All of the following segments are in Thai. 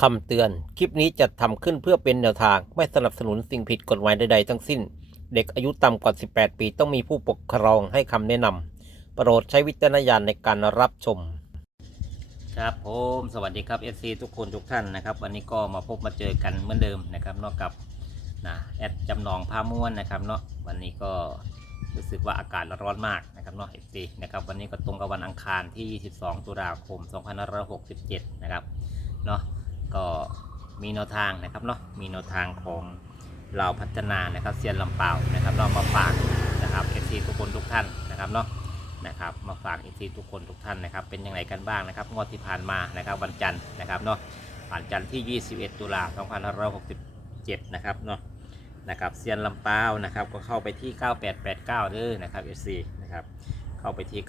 คำเตือน คลิปนี้จะทำขึ้นเพื่อเป็นแนวทาง ไม่สนับสนุนสิ่งผิดกฎหมายใดๆทั้งสิ้น เด็กอายุต่ำกว่า 18 ปีต้องมีผู้ปกครองให้คำแนะนำโปรดใช้วิจารณญาณในการรับชม ครับผมสวัสดีครับ FC ทุกคนทุกท่านนะครับ วันนี้ก็มาพบมาเจอกันเหมือนเดิมนะครับนอกกับนะแอดจำลองพาม่วนนะครับเนาะวันนี้ก็รู้สึกว่าอากาศร้อนมากนะครับเนาะ FC นะครับวันนี้ก็ตรงกับวันอังคารที่ 22 ตุลาคม 2567 นะครับเนาะ มีแนวทางนะครับเนาะมีแนวทางของเราพัฒนานะครับเซียนลำเป่านะครับเรามาฝากนะครับ FC ทุกคนทุกท่านนะครับเนาะนะครับมาฝากเอีกทีทุกคนทุกท่านนะครับเป็นยังไงกันบ้างนะครับงวดที่ผ่านมานะครับวันจันทร์นะครับเนาะวันจันทร์ที่ 21 ตุลา2567 นะครับเนาะนะครับเซียนลำเป่านะครับก็เข้าไปที่ 9889เด้อนะครับ FC นะครับเข้าไปที่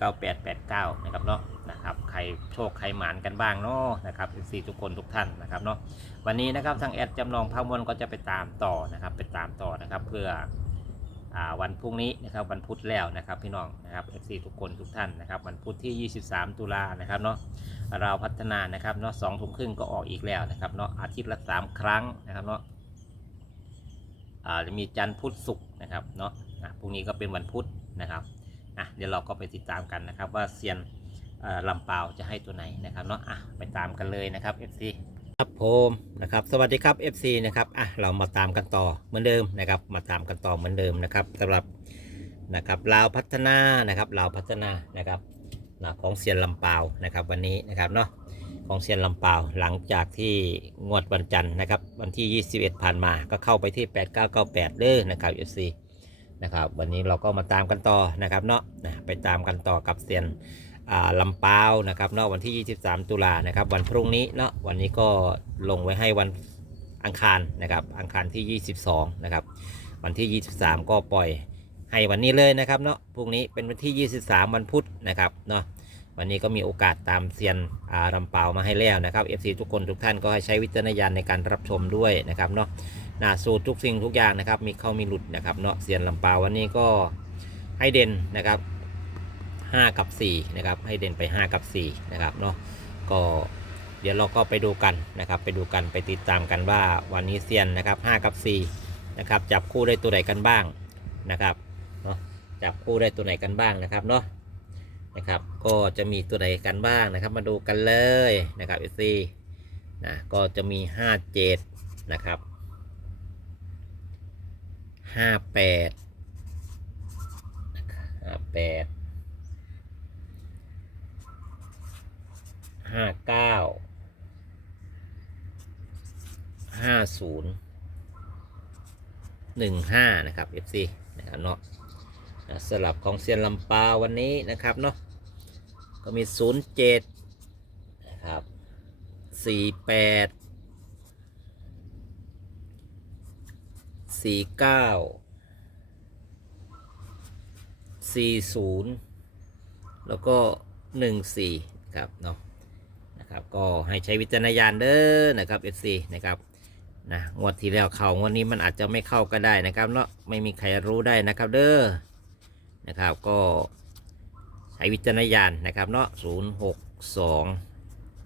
9889 นะครับเนาะ นะครับใครโชคใครหมานกันบ้างเนาะนะครับ FC ทุกคนทุกท่านนะครับเนาะวันนี้นะครับทางแอดจำลองพามวลก็จะไปตามต่อนะครับไปตามต่อนะครับเพื่ออวันพรุ่งนี้นะครับวันพุธแล้วนะครับพี่น้องนะครับ FC ทุกคนทุกท่านนะครับวันพุธที่ 23 ตุลานะครับเนาะเราพัฒนานะครับเนาะสองทุ่มครึ่งก็ออกอีกแล้วนะครับเนาะอาทิตย์ละสามครั้งนะครับเนาะจะมีจันทร์พุธศุกร์นะครับเนาะอะพรุ่งนี้ก็เป็นวันพุธนะครับอะเดี๋ยวเราก็ไปติดตามกันนะครับว่าเซียน ลำเปาจะให้ตัวไหนนะครับเนาะอะไปตามกันเลยนะครับ FC ครับผมนะครับสวัสดีครับ FC นะครับอะเรามาตามกันต่อเหมือนเดิมนะครับ มาตามกันต่อเหมือนเดิมนะครับสำหรับนะครับลาวพัฒนานะครับลาวพัฒนานะครับนะของเซียนลำปาวนะครับวันนี้นะครับเนาะของเซียนลำปาวหลังจากที่งวดวันจันทร์นะครับวันที่ 21 ผ่านมาก็เข้าไปที่ 8998เด้อนะครับ FC นะครับวันนี้เราก็มาตามกันต่อนะครับเนาะไปตามกันต่อกับเซียน ลำปาวนะครับเนาะวันที่ 23 ตุลานะครับวันพรุ่งนี้เนาะวันนี้ก็ลงไว้ให้วันอังคารนะครับอังคารที่ 22นะครับวันที่ 23 ก็ปล่อยให้วันนี้เลยนะครับเนาะพรุ่งนี้เป็นวันที่ 23 วันพุธนะครับเนาะวันนี้ก็มีโอกาสตามเซียนลำปาวมาให้แล้วนะครับ FC ทุกคนทุกท่านก็ให้ใช้วิจารณญาณในการรับชมด้วยนะครับเนาะนาสูตรทุกสิ่งทุกอย่างนะครับมีเข้ามีหลุดนะครับเนาะเซียนลำปาววันนี้ก็ให้เด่นนะครับ 5 กับ 4 นะครับ ให้เด่นไป 5 กับ 4 นะครับเนาะก็เดี๋ยวเราก็ไปดูกันนะครับ ไปดูกันไปติดตามกันว่าวันนี้เซียนนะครับ 5 กับ 4 นะครับ จับคู่ได้ตัวไหนกันบ้างนะครับเนาะจับคู่ได้ตัวไหนกันบ้างนะครับเนาะนะครับ ก็จะมีตัวไหนกันบ้างนะครับ มาดูกันเลยนะครับเอซีนะก็จะมี 5 7 นะครับ 5 8 5 8 ห้าเก้าห้าศูนย์หนึ่งห้านะครับ FC นะครับเนาะอะสลับของเซียนลำปาวันนี้นะครับเนาะก็มีศูนย์เจ็ดนะครับสี่แปดสี่เก้าสี่ศูนย์แล้วก็หนึ่งสี่ครับเนาะ นะครับ ก็ให้ใช้วิจารณญาณเด้อนะครับ FC นะครับนะงวดที่แล้วเข้างวดนี้มันอาจจะไม่เข้าก็ได้นะครับเนาะไม่มีใครรู้ได้นะครับเด้อนะครับก็ใช้วิจารณญาณนะครับเนาะศูนย์หกสอง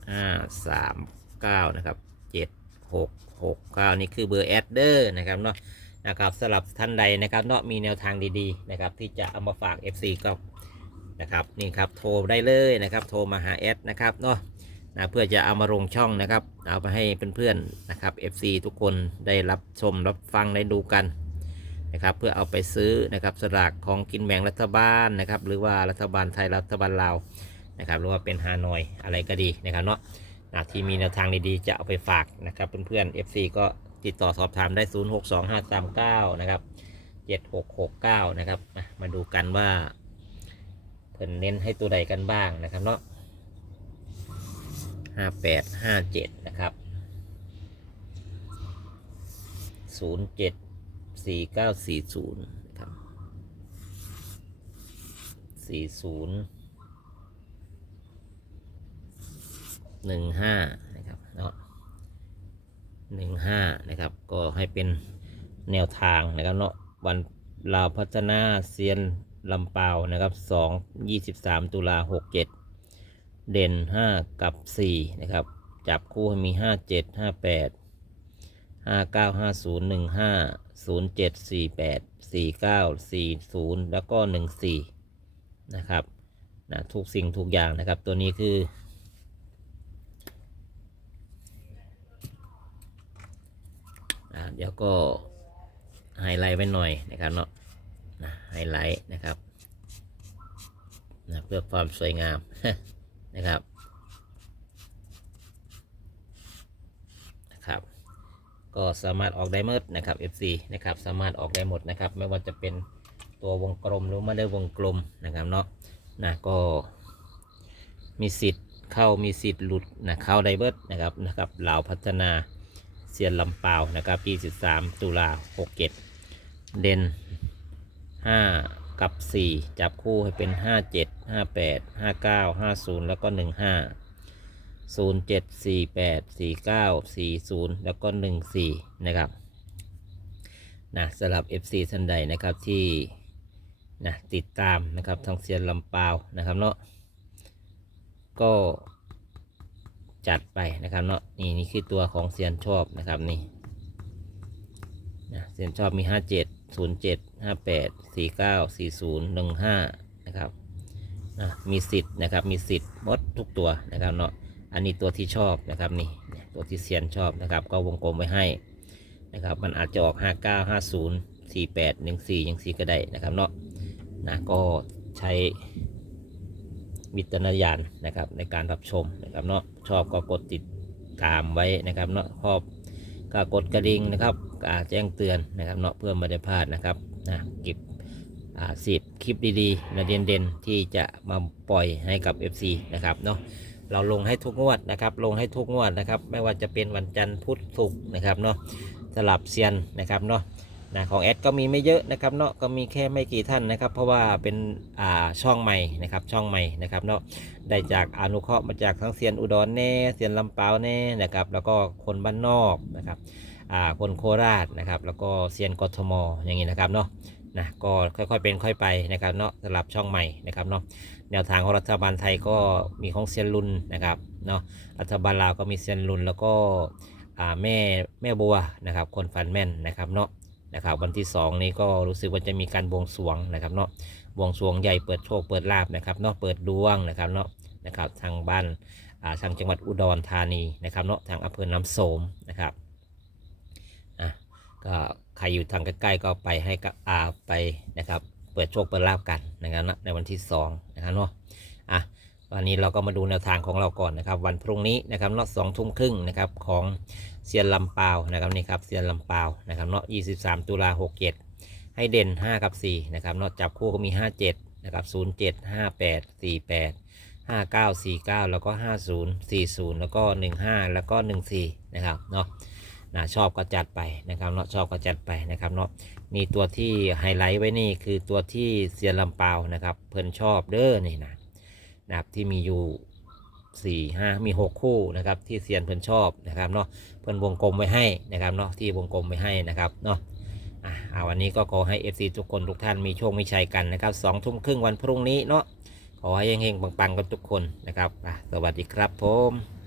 ห้าสามเก้านะครับเจ็ดหกหกเก้านี่คือเบอร์แอดเดอร์นะครับเนาะนะครับสำหรับท่านใดนะครับเนาะมีแนวทางดีๆนะครับที่จะเอามาฝาก FC ก็นะครับนี่ครับโทรได้เลยนะครับโทรมาหาแอดนะครับเนาะ นะเพื่อจะเอามาลงช่องนะครับ เอาไปให้เพื่อนๆนะครับ FC ทุกคนได้รับชมรับฟังได้ดูกันนะครับ เพื่อเอาไปซื้อนะครับสลากของกินแบ่งรัฐบาลนะครับ หรือว่ารัฐบาลไทยรัฐบาลลาวนะครับ หรือว่าเป็นฮานอยอะไรก็ดีนะครับเนาะนะที่มีแนวทางดีๆจะเอาไปฝากนะครับเพื่อนๆ FC ก็ติดต่อสอบถามได้ 062539 นะครับ 7669 นะครับ มามาดูกันว่าเพิ่นเน้นให้ตัวใดกันบ้างนะครับเนาะ ห้าแปดห้าเจ็ดนะครับศูนย์เจ็ดสี่เก้าสี่ศูนย์ครับสี่ศูนย์หนึ่งห้านะครับเนาะหนึ่งห้านะครับ ก็ให้เป็นแนวทางนะครับเนาะวันลาวพัฒนาเซียนลำเปานะครับสองยี่สิบสามตุลาหกเจ็ด เด่น 5 กับ 4 นะครับ จับคู่มีห้าเจ็ดห้าแปดห้าเก้าห้าศูนย์หนึ่งห้าศูนย์เจ็ดสี่แปดสี่เก้าสี่ศูนย์แล้วก็หนึ่งสี่นะครับนะทุกสิ่งทุกอย่างนะครับ ตัวนี้คืออ่าเดี๋ยวก็ไฮไลท์ไว้หน่อยนะครับเนาะนะไฮไลท์นะครับนะเพื่อความสวยงาม นะครับนะครับก็สามารถออกได้หมดนะครับ FC นะครับสามารถออกได้หมดนะครับ ไม่ว่าจะเป็นตัววงกลมหรือไม่ได้วงกลมนะครับเนาะนะก็มีสิทธิ์เข้ามีสิทธิ์หลุดนะเข้าได้เบิดนะครับนะครับเหล่าพัฒนาเซียนลำปาวนะครับปี 13 ตุลา67เด่น5 กับ 4 จับคู่ให้เป็น 57 58 59 50 แล้วก็ 15 07 48 49 40 แล้วก็ 14 นะครับนะสำหรับ FC ท่านใดนะครับที่นะติดตามนะครับทางเซียนลำปาวนะครับเนาะก็จัดไปนะครับเนาะนี่นี่คือตัวของเซียนชอบนะครับนี่นะเซียนชอบมี 57 07 58 49 40 15 นะครับนะมีสิทธิ์นะครับมีสิทธิ์หมดทุกตัวนะครับเนาะอันนี้ตัวที่ชอบนะครับนี่ตัวที่เซียนชอบนะครับ ก็วงกลมไว้ให้นะครับ มันอาจจะออก 59 50 48 14ยังสี่ก็ได้นะครับเนาะนะก็ใช้วิจารณญาณนะครับในการรับชมนะครับเนาะชอบก็กดติดตามไว้นะครับเนาะชอบก็กดกระดิ่งนะครับ อ่าแจ้งเตือนนะครับเนาะเพื่อไม่ได้พลาดนะครับนะเก็บอ่าสิทธิ์คลิปดีๆนะเด่นๆที่จะมาปล่อยให้กับ FC นะครับเนาะเราลงให้ทุกงวดนะครับลงให้ทุกงวดนะครับ ไม่ว่าจะเป็นวันจันทร์พุธศุกร์นะครับเนาะสลับเซียนนะครับเนาะนะของแอดก็มีไม่เยอะนะครับเนาะก็มีแค่ไม่กี่ท่านนะครับ เพราะว่าเป็นอ่าช่องใหม่นะครับช่องใหม่นะครับเนาะได้จากอนุเคราะห์มาจากทั้งเซียนอุดรแน่เซียนลำปาวแน่นะครับแล้วก็คนบ้านนอกนะครับ คนโคราชนะครับ แล้วก็เซียนกทมอย่างนี้นะครับเนาะนะก็ค่อยๆเป็นค่อยไปนะครับเนาะสำหรับช่องใหม่นะครับเนาะแนวทางของรัฐบาลไทยก็มีของเซียนรุนนะครับเนาะรัฐบาลลาวก็มีเซียนรุนแล้วก็อ่าแม่แม่บัวนะครับ คนฟันแม่นนะครับเนาะนะครับวันที่ 2 นี้ก็รู้สึกว่าจะมีการบวงสรวงนะครับเนาะบวงสรวงใหญ่เปิดโชคเปิดลาบนะครับเนาะเปิดดวงนะครับเนาะนะครับทางบ้านอ่าทางจังหวัดอุดรธานีนะครับเนาะทางอำเภอน้ำโสมนะครับ ก็ใครอยู่ทางใกล้ๆก็ไปให้กับอาไปนะครับ เปิดโชคเปิดลาบกันนะครับในวันที่2นะครับเนาะอะวันนี้เราก็มาดูแนวทางของเราก่อนนะครับ วันพรุ่งนี้นะครับเนาะสองทุ่มครึ่งนะครับของเซียนลำเปานะครับนี่ครับเซียนลำเปานะครับเนาะ23 ตุลา67 ให้เด่น 5 กับ 4 นะครับเนาะจับคู่ก็มี 57 นะครับ 07 58 48 59 49 แล้วก็ 50 40 แล้วก็ 15 แล้วก็ 14 นะครับเนาะ นะชอบก็จัดไปนะครับเนาะชอบก็จัดไปนะครับเนาะมีตัวที่ไฮไลท์ไว้นี่คือตัวที่เซียนลำเปานะครับ เพิ่นชอบเด้อนี่นะนะครับที่มีอยู่สี่ห้ามีหกคู่นะครับที่เซียนเพิ่นชอบนะครับเนาะเพิ่นวงกลมไว้ให้นะครับเนาะที่วงกลมไว้ให้นะครับเนาะอะอ่าวันนี้ก็ขอให้ FC ทุกคนทุกท่านมีโชคมีชัยกันนะครับสองทุ่มครึ่งวันพรุ่งนี้เนาะขอให้เฮงๆปังๆกันทุกคนนะครับสวัสดีครับผม